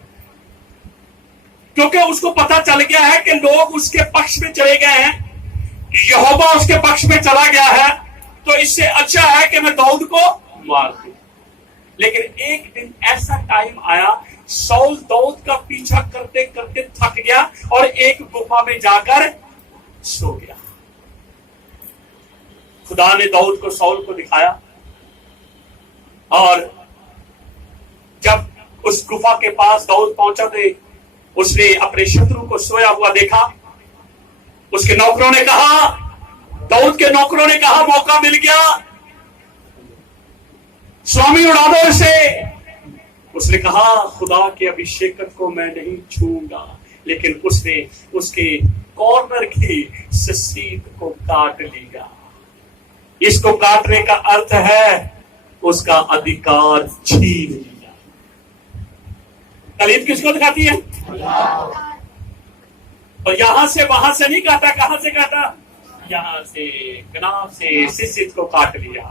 क्योंकि उसको पता चल गया है कि लोग उसके पक्ष में चले गए हैं, यहोवा उसके पक्ष में चला गया है, तो इससे अच्छा है कि मैं दाऊद को मार दूं। लेकिन एक दिन ऐसा टाइम आया, शाऊल दाऊद का पीछा करते करते थक गया और एक गुफा में जाकर सो गया। खुदा ने दाऊद को साउल को दिखाया और जब उस गुफा के पास दाऊद पहुंचा तो उसने अपने शत्रु को सोया हुआ देखा। उसके नौकरों ने कहा, दाऊद के नौकरों ने कहा, मौका मिल गया, स्वामी उड़ा दो इसे। उसने कहा, खुदा के अभिषेकक को मैं नहीं छूंगा, लेकिन उसने उसके कॉर्नर की ससीद को काट लिया। इसको काटने का अर्थ है उसका अधिकार छीन लिया। तलीब किसको दिखाती है? और यहां से वहां से नहीं काटा, कहां से काटा? यहां से, गनाफ से सिसित को काट लिया।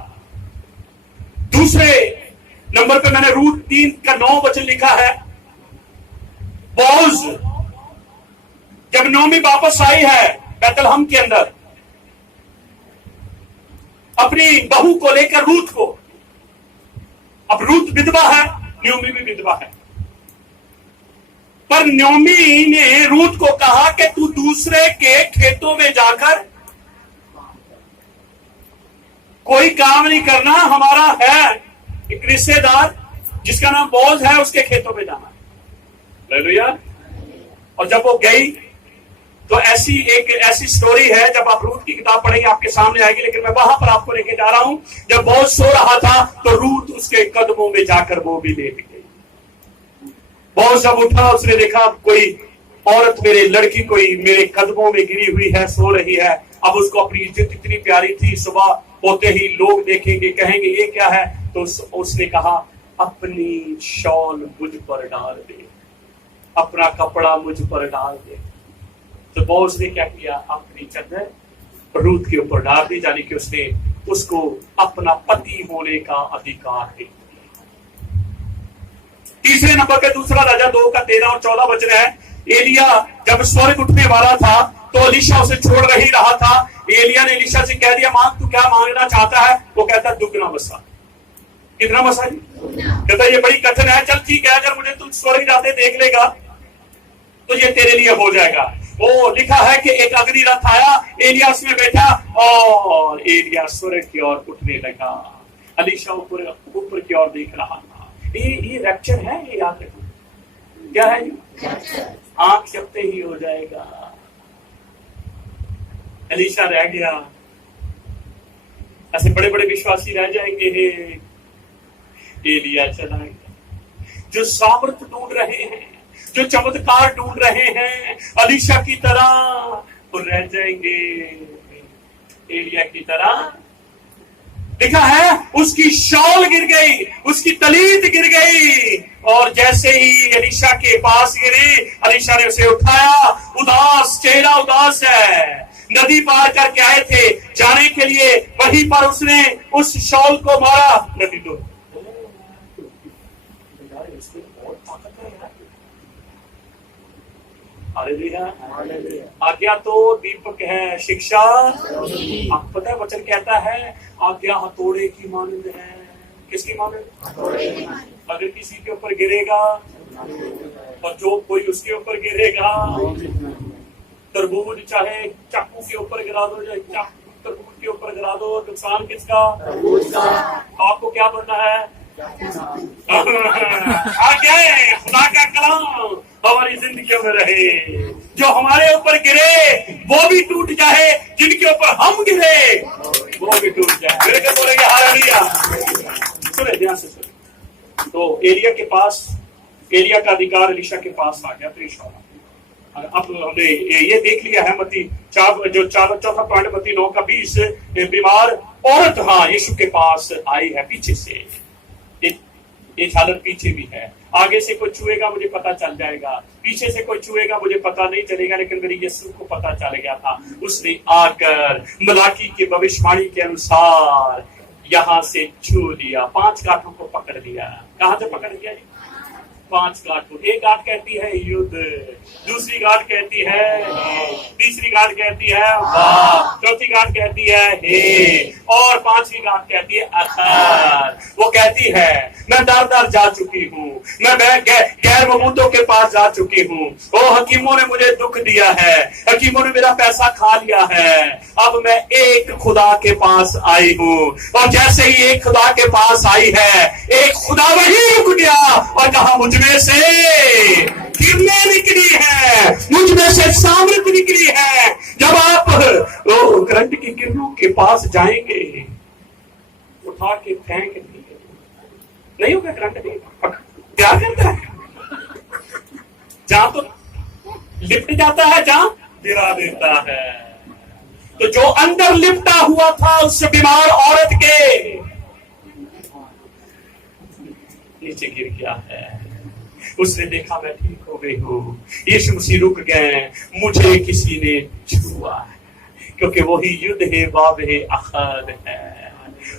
दूसरे नंबर पे मैंने रूट 3 का 9 वचन लिखा है। बोअज जब नोमी वापस आई है बैतलहम के अंदर अपनी बहू को लेकर रूत को, अब रूत विधवा है, नोमी भी विधवा है, पर नोमी ने रूत को कहा कि तू दूसरे के खेतों में जाकर कोई काम नहीं करना, हमारा है एक रिश्तेदार जिसका नाम बोअज है, उसके खेतों में जाना। हालेलुया। और जब वो गई तो ऐसी स्टोरी है, जब आप रूत की किताब पढ़ेंगे आपके सामने आएगी, लेकिन मैं वहां पर आपको लेके जा रहा हूं। जब बोअज सो रहा था तो रूत उसके कदमों में जाकर वो भी लेट गई। बोअज जब उठा उसने देखा कोई औरत, मेरे लड़की कोई मेरे कदमों में गिरी हुई है, सो रही है। अब उसको अपनी इज्जत इतनी प्यारी थी, सुबह होते ही लोग देखेंगे, कहेंगे ये क्या है, तो उसने कहा अपनी शॉल मुझ पर डाल दे, अपना कपड़ा मुझ पर डाल दे। तो बोअज ने क्या किया, अपनी चादर रूत के ऊपर डाल दी, यानी कि उसने उसको अपना पति होने का अधिकार दे दिया। तीसरे नंबर पे दूसरा राजा 2 का 13 और 14 वचन है। एलिया जब स्वर्ग उठने वाला था तो एलीशा उसे छोड़ ही रहा था। एलिया ने एलीशा से कह दिया, मांग, तू क्या मांगना चाहता है? वो कहता दुगना बसा। कितना बसा? कहता ये बड़ी कठिन है, चल ठीक है, अगर मुझे तू स्वर्ग जाते देख लेगा तो ये तेरे लिए हो जाएगा। वो लिखा है कि एक अग्नि रथ आया, एलिया उसमें बैठा और एलिया स्वर्ग की ओर उठने लगा। एलीशा ऊपर की ओर देख रहा था। ये रैप्चर है, ये याद रखो। क्या है? आंख चपते ही हो जाएगा। एलीशा रह गया, ऐसे बड़े बड़े विश्वासी रह जाएंगे। एलिया चला गया। जो सामर्थ्य ढूंढ रहे हैं, जो चमत्कार ढूंढ रहे हैं एलीशा की तरह, वो रह जाएंगे एलिया की तरह। लिखा है उसकी शॉल गिर गई, उसकी तलीत गिर गई, और जैसे ही एलीशा के पास गिरी, एलीशा ने उसे उठाया। उदास चेहरा, उदास है। नदी पार करके आए थे जाने के लिए, वहीं पर उसने उस शॉल को मारा। नदी दो आज्ञा तो दीपक है, शिक्षा आप पता है वचन कहता है आज्ञा हथौड़े की मानंद है। किसकी मानंद? अगर किसी के ऊपर गिरेगा और जो कोई उसके ऊपर गिरेगा, तरबूज चाहे चाकू के ऊपर गिरा दो, चाकू तरबूज के ऊपर गिरा दो, नुकसान किसका? आपको क्या बनना है? आज्ञा खुदा का कलाम हमारी जिंदगियों में रहे। जो हमारे ऊपर गिरे वो भी टूट जाए, जिनके ऊपर हम गिरे वो भी टूट जाए। मेरे को बोलेंगे हालेलुया। सुने ध्यान से सुने। तो एलिया के पास, एलिया का अधिकार एलीशा के पास आ गया। अब हमने ये देख लिया है मत्ती 4 जो चौथा पॉइंट, मत्ती 9 का 20, बीमार औरत हाँ यीशु के पास आई है पीछे से। एक हालत पीछे भी है। आगे से कोई छुएगा मुझे पता चल जाएगा, पीछे से कोई छुएगा मुझे पता नहीं चलेगा, लेकिन मेरी यीशु को पता चल गया था। उसने आकर मलाकी की भविष्यवाणी के अनुसार यहां से छू लिया, 5 गांठों को पकड़ लिया। कहां से पकड़ लिया? 5 गांठ हो। एक गांठ कहती है युद्ध, दूसरी गांठ कहती है तीसरी गांठ कहती है वाह, चौथी गांठ कहती है हे, और 5वीं गांठ कहती है अखर। वो कहती है मैं दर दर जा चुकी हूँ, मैं गैर मबूतों के पास जा चुकी हूँ। ओ हकीमों ने मुझे दुख दिया है, हकीमों ने मेरा पैसा खा लिया है, अब मैं एक खुदा के पास आई हूँ। और जैसे ही एक खुदा के पास आई है, एक खुदा वही रुक गया और कहा मुझ में से किरणें निकली है, मुझ में से सामर्थ निकली है। जब आप करंट की किरणों के पास जाएंगे, उठा के फेंक देंगे, नहीं होगा करंट भी क्या करता है, जहां तो लिपट जाता है, जहां गिरा देता है। तो जो अंदर लिपटा हुआ था उस बीमार औरत के नीचे गिर गया है। उसने देखा मैं ठीक हो गई हूँ, यीशु मसीह रुक गए, मुझे किसी ने छुआ है, क्योंकि वही युद्ध है बाब है अखद है।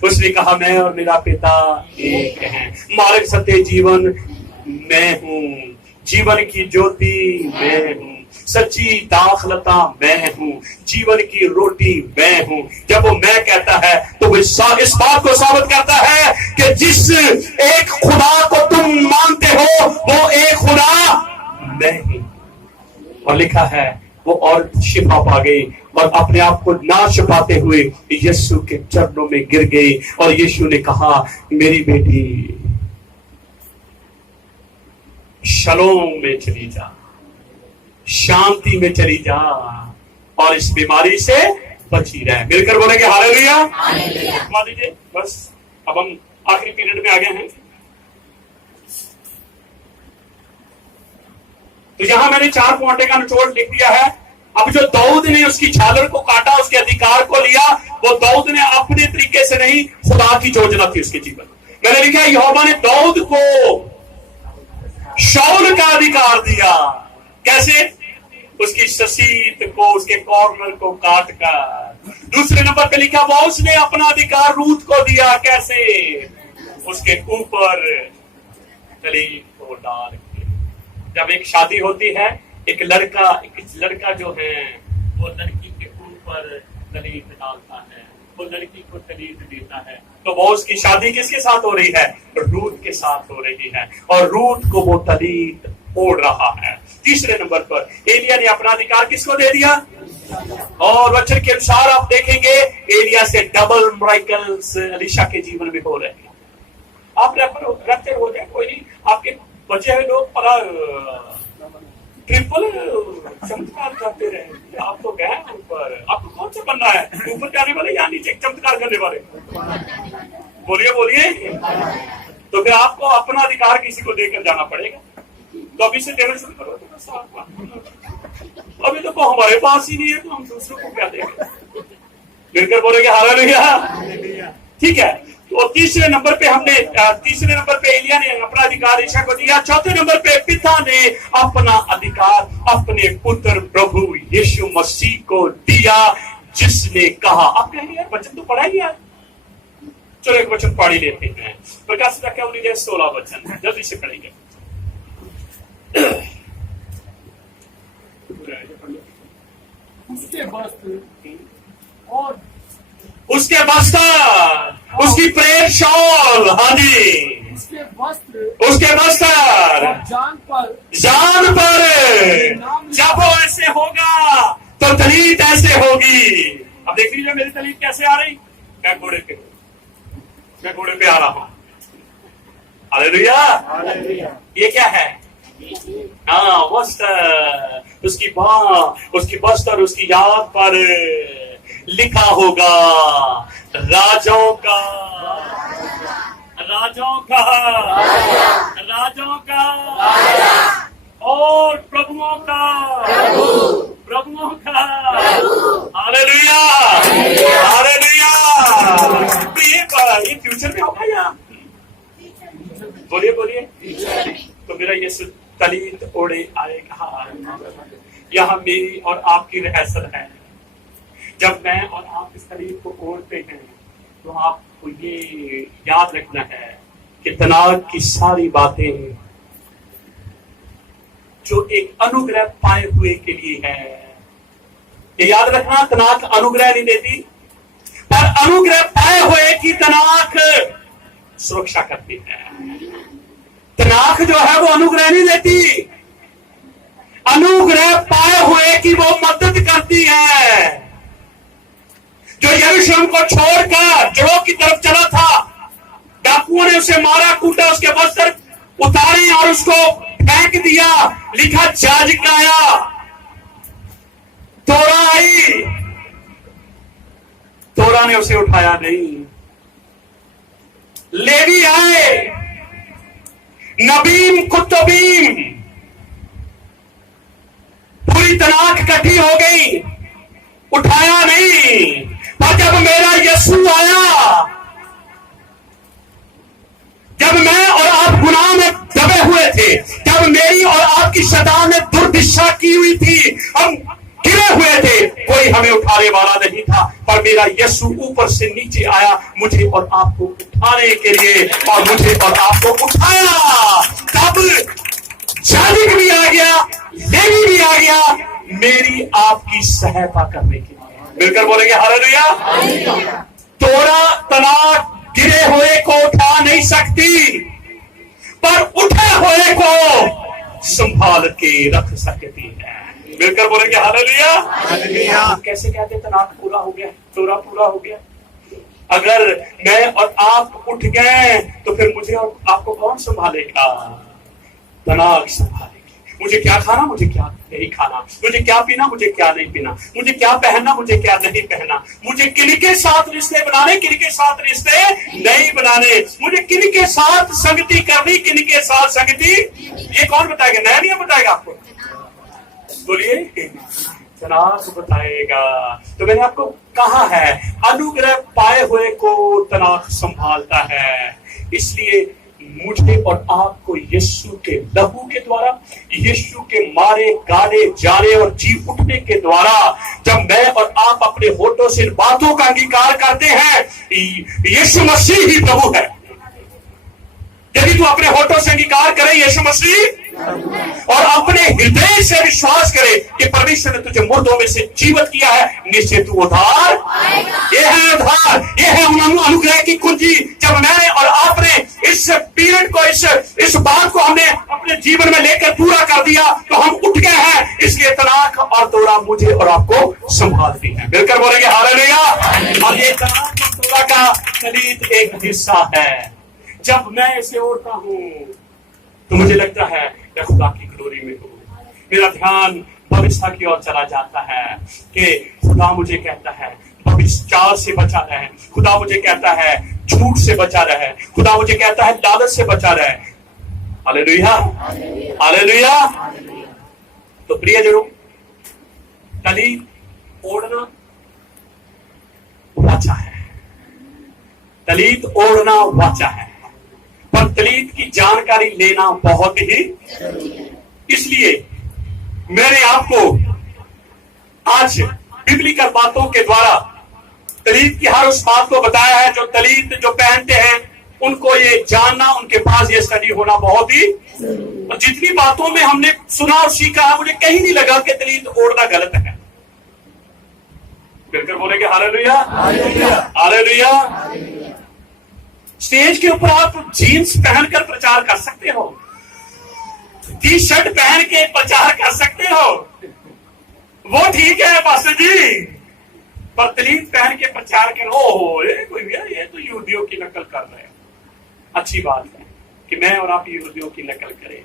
उसने कहा मैं और मेरा पिता एक हैं, मार्ग सत्य जीवन मैं हूँ, जीवन की ज्योति मैं हूँ, सच्ची दाखलता मैं हूँ, जीवन की रोटी मैं हूँ। जब वो मैं कहता है तो वो इस बात को साबित करता है कि जिस एक खुदा को तुम मानते हो वो एक खुदा मैं ही। और लिखा है वो और शिफा पा गई और अपने आप को ना छिपाते हुए यीशु के चरणों में गिर गई और यीशु ने कहा मेरी बेटी शलोम में चली जा, शांति में चली जा और इस बीमारी से बची रहे। मिलकर बोलेंगे हालेलुया। मान लीजिए बस अब हम आखिरी पीरियड में आ गए हैं। तो यहां मैंने 4 पॉइंट का निचोड़ लिख दिया है। अब जो दाऊद ने उसकी झालर को काटा, उसके अधिकार को लिया, वो दाऊद ने अपने तरीके से नहीं, खुदा की योजना थी उसके जीवन। मैंने लिखा है यहोवा ने दाऊद को शाऊल का अधिकार दिया। कैसे? उसकी शसीत को, उसके कॉर्नर को काट कर। दूसरे नंबर पे लिखा वो उसने अपना अधिकार रूत को दिया। कैसे? उसके ऊपर तलीब को डाल के। जब एक शादी होती है, एक लड़का जो है वो लड़की के ऊपर तलीब डालता है, वो लड़की को तलीब देता है। तो वो उसकी शादी किसके साथ हो रही है? रूत के साथ हो रही है और रूत को वो तलीब ओढ़ रहा है। तीसरे नंबर पर एलिया ने अपना अधिकार किसको दे दिया? और वचन के अनुसार आप देखेंगे एलिया से डबल मिरेकल्स एलीशा के जीवन में हो रहे हैं। आप रेफर हो जाए, कोई नहीं, आपके बचे हुए लोग पता ट्रिपल चमत्कार करते रहे। आप तो गए ऊपर, आपको कौन सा बनना है? ऊपर जाने वाले या नीचे चमत्कार करने वाले? बोलिए बोलिए। तो फिर आपको अपना अधिकार किसी को देकर जाना पड़ेगा। तो अभी से देना शुरू करो। अभी तो हमारे पास ही नहीं है, तो हम दूसरों को क्या देंगे? मिलकर बोलेंगे हालेलुया। ठीक है। तो तीसरे नंबर पे एलिया ने अपना अधिकार एलीशा को दिया। चौथे नंबर पे पिता ने अपना अधिकार अपने पुत्र प्रभु यीशु मसीह को दिया, जिसने कहा, आप कहेंगे वचन तो पढ़ा ही है, चलो एक वचन पढ़ ही लेते हैं। प्रकाशित 16 वचन जल्दी से पढ़ेंगे। उसके वस्त्र और उसके वस्त्र, उसकी प्रेम शॉल, हाँ जी, उसके वस्त्र जान पर जब वो ऐसे होगा तो तलीत ऐसे होगी। अब देख लीजिए मेरी तलीत कैसे आ रही। मैं घोड़े पे आ रहा हूं। हालेलुया। ये क्या है? हाँ, वस्त्र, उसकी वस्त्र, उसकी याद पर लिखा होगा राजाओं का और प्रभुओं का। हालेलुया। ये फ्यूचर में होगा या? बोलिए। तो मेरा ये तलीत ओढ़े आएगा। यहाँ मेरी और आपकी रिहर्सल है। जब मैं और आप इस तलीत को ओढ़ते हैं तो आपको ये याद रखना है कि तनाव की सारी बातें जो एक अनुग्रह पाए हुए के लिए है। ये याद रखना, तनाक अनुग्रह नहीं देती, पर अनुग्रह पाए हुए की तनाक सुरक्षा करती है। तनाक जो है वो अनुग्रह नहीं देती, अनुग्रह पाए हुए की वो मदद करती है। जो यरूशलेम को छोड़कर जड़ों की तरफ चला था, डाकुओं ने उसे मारा, कूटा, उसके वस्त्र उतारे और उसको फेंक दिया। लिखा याजक आया, तोरा आई, तोरा ने उसे उठाया नहीं। लेवी आए, नबीम कुतुबीम, पूरी तनाक इकट्ठी हो गई, उठाया नहीं। पर जब मेरा यीशु आया, जब मैं और आप गुनाह में दबे हुए थे, जब मेरी और आपकी शैतान ने दुर्दिशा की हुई थी, हम गिरे हुए थे, कोई हमें उठाने वाला नहीं था, पर मेरा यीशु ऊपर से नीचे आया मुझे और आपको उठाने के लिए, और मुझे और आपको उठाया। तब याजक भी आ गया, लेवी भी आ गया, मेरी आपकी सहायता करने के लिए। मिलकर बोलेंगे हालेलुया। तोरा तनाक गिरे हुए को उठा नहीं सकती, पर उठे हुए को संभाल के रख सकती है। मिलकर बोलेंगे हालेलुया। कैसे कहते तनाक पूरा हो गया, तोरा पूरा हो गया। अगर मैं और आप उठ गए तो फिर मुझे और आपको कौन संभालेगा? तनाक संभालेगी। मुझे क्या खाना, मुझे क्या नहीं खाना, मुझे क्या पीना, मुझे क्या नहीं पीना, मुझे क्या पहनना, मुझे क्या नहीं पहनना, मुझे किनके साथ रिश्ते बनाने, किनके साथ रिश्ते नहीं बनाने, मुझे किनके साथ संगति करनी, किनके साथ संगति, ये कौन बताएगा? नया नहीं बताएगा आपको? बोलिए, तनाक बताएगा। तो मैंने आपको कहा है, अनुग्रह पाए हुए को तनाक संभालता है। इसलिए मुझे और आपको यीशु के लहू के द्वारा, यीशु के मारे गाड़े जाने और जी उठने के द्वारा, जब मैं और आप अपने होठों से इन बातों का अंगीकार करते हैं, यीशु मसीह ही प्रभु है। यदि तू अपने होठों से अंगीकार करे यीशु मसीह, और अपने हृदय से विश्वास करे कि परमेश्वर ने तुझे मुर्दों में से जीवित किया है, निश्चय तू उद्धार। ये है उद्धार, ये है अनुग्रह की कुंजी। जब मैंने और आपने इस पीरियड को, इस बात को हमने अपने जीवन में लेकर पूरा कर दिया, तो हम उठ गए हैं। इसलिए तनाक और तोरा मुझे और आपको संभालती है। मिलकर बोलेंगे हालेलुया। और ये तनाक और तोरा का खलीद एक हिस्सा है। जब मैं इसे ओढ़ता हूं तो मुझे लगता है मैं खुदा की ग्लोरी में हूं। मेरा ध्यान भविष्य की ओर चला जाता है कि खुदा मुझे कहता है भविष्यचार से बचा रहे, खुदा मुझे कहता है झूठ से बचा रहे, खुदा मुझे कहता है लालच से बचा रहे। Hallelujah, hallelujah. तो प्रियजनों, तलीत ओढ़ना वाचा है, तलीत ओढ़ना वाचा है, पर तलीत की जानकारी लेना बहुत ही। इसलिए मैंने आपको आज बिब्लिकल बातों के द्वारा तलीत की हर उस बात को बताया है। जो तलीत जो पहनते हैं उनको ये जानना, उनके पास ये स्टडी होना बहुत ही। और जितनी बातों में हमने सुना और सीखा है, मुझे कहीं नहीं लगा कि तलीत ओढ़ना गलत है। बिल्कुल बोलेंगे हालेलुया, हालेलुया। स्टेज के ऊपर आप जीन्स पहनकर प्रचार कर सकते हो, टी शर्ट पहन के प्रचार कर सकते हो, वो ठीक है पास्टर जी। पर तलीत पहन के प्रचार करो, ये कोई ये तो यहूदियों की नकल कर रहे हैं। अच्छी बात है कि मैं और आप यहूदियों की नकल करें।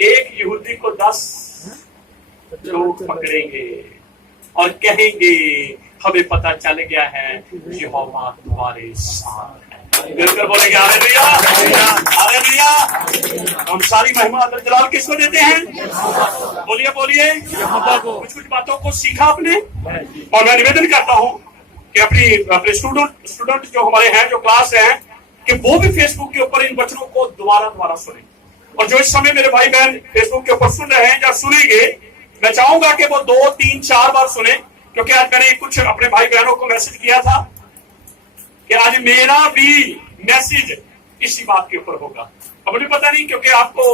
एक यहूदी को 10 लोग पकड़ेंगे और कहेंगे हमें पता चल गया है यहोवा तुम्हारे साथ है। मिलकर बोलेंगे हालेलुया, हालेलुया। हम सारी महिमा अल्लाह जलाल किसको देते हैं? बोलिए बोलिए, यहोवा को। कुछ बातों को सीखा आपने, और मैं निवेदन करता हूं कि अपने स्टूडेंट जो हमारे हैं, जो क्लास हैं, कि वो भी फेसबुक के ऊपर इन वचनों को दोबारा सुने। और जो इस समय मेरे भाई बहन फेसबुक के ऊपर सुन रहे हैं या सुनेंगे, मैं चाहूंगा कि वो 2, 3, 4 बार सुने, क्योंकि आज मैंने कुछ अपने भाई बहनों को मैसेज किया था कि आज मेरा भी मैसेज इसी बात के ऊपर होगा। अब मुझे पता नहीं, क्योंकि आपको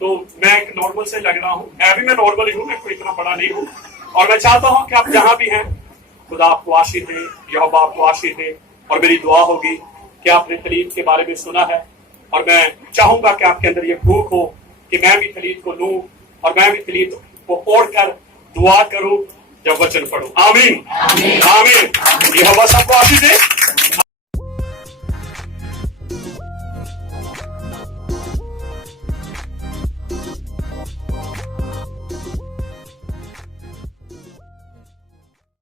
तो मैं एक नॉर्मल से लग रहा हूँ, अभी मैं नॉर्मल ही हूँ, मैं कोई इतना बड़ा नहीं हूँ। और मैं चाहता हूँ कि आप जहां भी हैं, खुदा आपको आशीष दे, यहोवा आपको आशीष दे। और मेरी दुआ होगी कि आपने तलीत के बारे में सुना है, और मैं चाहूंगा कि आपके अंदर ये भूख हो कि मैं भी तलीत को लूं और मैं भी तलीत को ओढ़कर दुआ करूं जब वचन पढ़ूं। आमीन आमीन। यहोवा सबको आशीष दे।